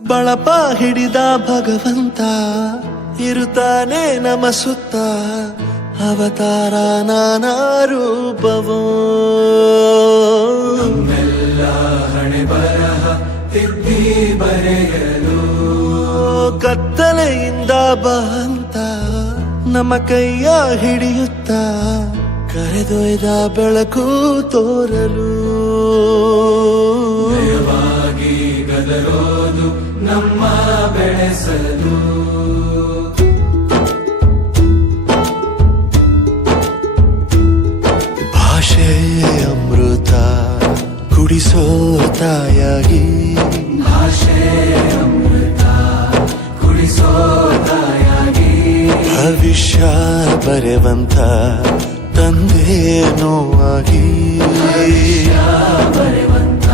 ಬಳಪ ಹಿಡಿದ ಭಗವಂತ ಇರುತ್ತಾನೆ ನಮ ಸುತ್ತ ಅವತಾರ ನಾನಾ ರೂಪವೋ ನಮ್ಮೆಲ್ಲ ಹಣೆ ಬರಹ ತಿದ್ದಿ ಬರೆಯಲು ಕತ್ತಲೆಯಿಂದ ಬಂತ ನಮ್ಮ ಕೈಯ ಹಿಡಿಯುತ್ತ ಕರೆದೊಯ್ದ ಬೆಳಕು ತೋರಲು ನಯವಾಗಿ ಗದರೋದು ನಮ್ಮ ಬೆಳೆಸಲು ಭಾಷೆ ಅಮೃತ ಕುಡಿಸೋ ತಾಯಾಗಿ ಭಾಷೆ ಅಮೃತ ಕುಡಿಸೋ ತಾಯಾಗಿ ಭವಿಷ್ಯ ಬರೆವಂತ ತಂದೇನೋ ಆಗಿ ಬರೆವಂತ